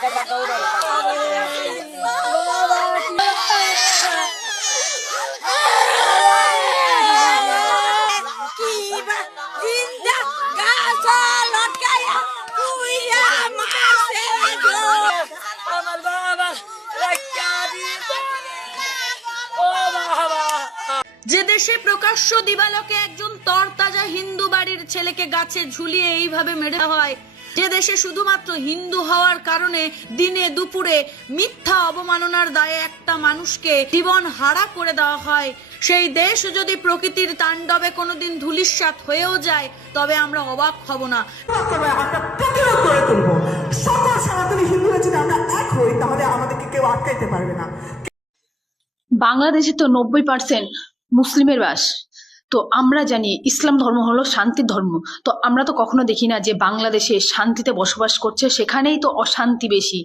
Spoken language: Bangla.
যে দেশে প্রকাশ্য দিবালোকে একজন তরতাজা হিন্দু বাড়ির ছেলেকে গাছে ঝুলিয়ে এইভাবে মেরে হয়, যে দেশে শুধুমাত্র হিন্দু হওয়ার কারণে দিনে দুপুরে মিথ্যা অবমাননার দায়ে একটা মানুষকে জীবন হারা করে দেওয়া হয়, সেই দেশ যদি প্রকৃতির তাণ্ডবে কোনোদিন ধূলিসাৎ হয়েও যায় তবে আমরা অবাক হব না। সকল সনাতনী হিন্দুরা যদি আমরা এক হই তাহলে আমাদেরকে কেউ আটকাইতে পারবে না। বাংলাদেশে তো 90% মুসলিমের বাস। তো আমরা জানি ইসলাম ধর্ম হলো শান্তির ধর্ম। তো আমরা তো কখনো দেখি না যে বাংলাদেশে শান্তিতে বসবাস করছে, সেখানেই তো অশান্তি বেশি।